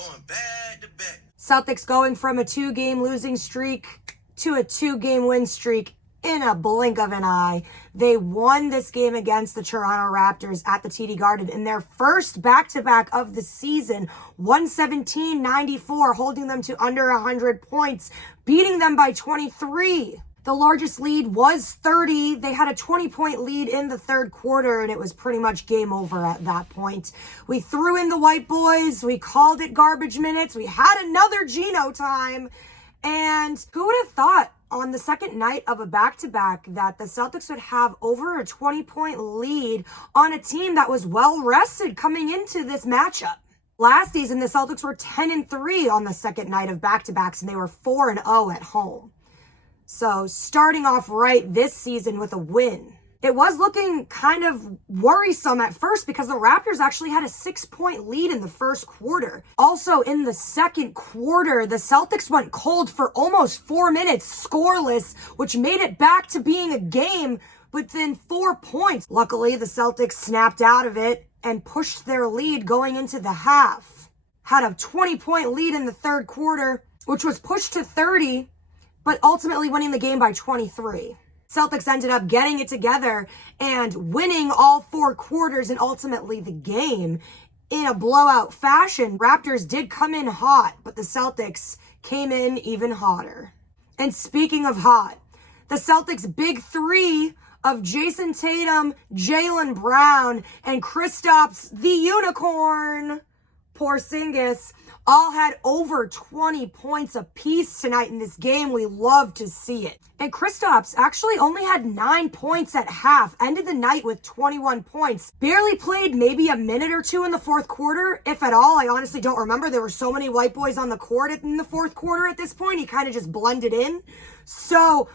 going back to back. Celtics going from a 2-game losing streak to a 2-game win streak in a blink of an eye. They won this game against the Toronto Raptors at the TD Garden in their first back-to-back of the season, 117-94, holding them to under 100 points, beating them by 23. The largest lead was 30. They had a 20-point lead in the third quarter, and it was pretty much game over at that point. We threw in the white boys. We called it garbage minutes. We had another Geno time. And who would have thought on the second night of a back-to-back that the Celtics would have over a 20-point lead on a team that was well-rested coming into this matchup? Last season, the Celtics were 10-3 on the second night of back-to-backs, and they were 4-0 at home. So starting off right this season with a win. It was looking kind of worrisome at first because the Raptors actually had a 6-point lead in the first quarter. Also in the second quarter, the Celtics went cold for almost 4 minutes, scoreless, which made it back to being a game within 4 points. Luckily, the Celtics snapped out of it and pushed their lead going into the half. Had a 20-point lead in the third quarter, which was pushed to 30, but ultimately winning the game by 23. Celtics ended up getting it together and winning all 4 quarters and ultimately the game in a blowout fashion. Raptors did come in hot, but the Celtics came in even hotter. And speaking of hot, the Celtics' big three of Jason Tatum, Jaylen Brown, and Kristaps the Unicorn Porzingis all had over 20 points apiece tonight in this game. We love to see it. And Kristaps actually only had 9 points at half, ended the night with 21 points. Barely played maybe a minute or two in the fourth quarter, if at all. I honestly don't remember. There were so many white boys on the court in the fourth quarter at this point. He kind of just blended in. So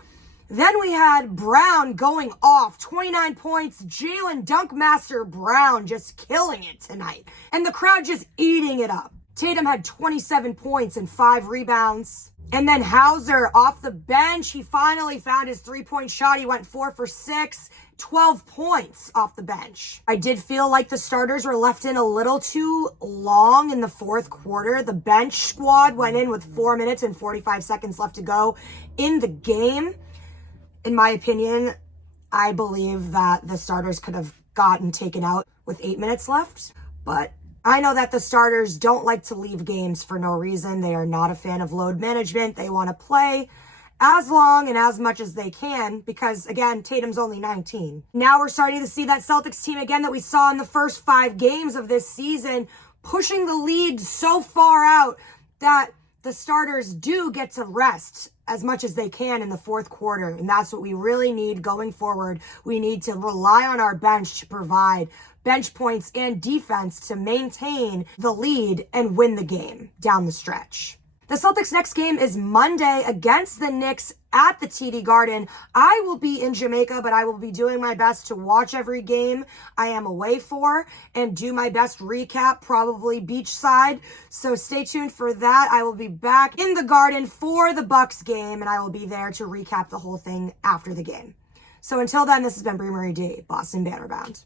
then we had Brown going off, 29 points. Jalen Dunkmaster Brown just killing it tonight. And the crowd just eating it up. Tatum had 27 points and 5 rebounds. And then Hauser off the bench, he finally found his 3-point shot. He went 4 for 6, 12 points off the bench. I did feel like the starters were left in a little too long in the fourth quarter. The bench squad went in with 4 minutes and 45 seconds left to go in the game. In my opinion, I believe that the starters could have gotten taken out with 8 minutes left, but I know that the starters don't like to leave games for no reason. They are not a fan of load management. They want to play as long and as much as they can because, again, Tatum's only 19. Now we're starting to see that Celtics team again that we saw in the first 5 games of this season, pushing the lead so far out that the starters do get to rest as much as they can in the fourth quarter. And that's what we really need going forward. We need to rely on our bench to provide bench points and defense to maintain the lead and win the game down the stretch. The Celtics' next game is Monday against the Knicks at the TD Garden. I will be in Jamaica, but I will be doing my best to watch every game I am away for and do my best recap, probably beachside. So stay tuned for that. I will be back in the Garden for the Bucks game, and I will be there to recap the whole thing after the game. So until then, this has been Brie Marie D, Boston Bannerbound.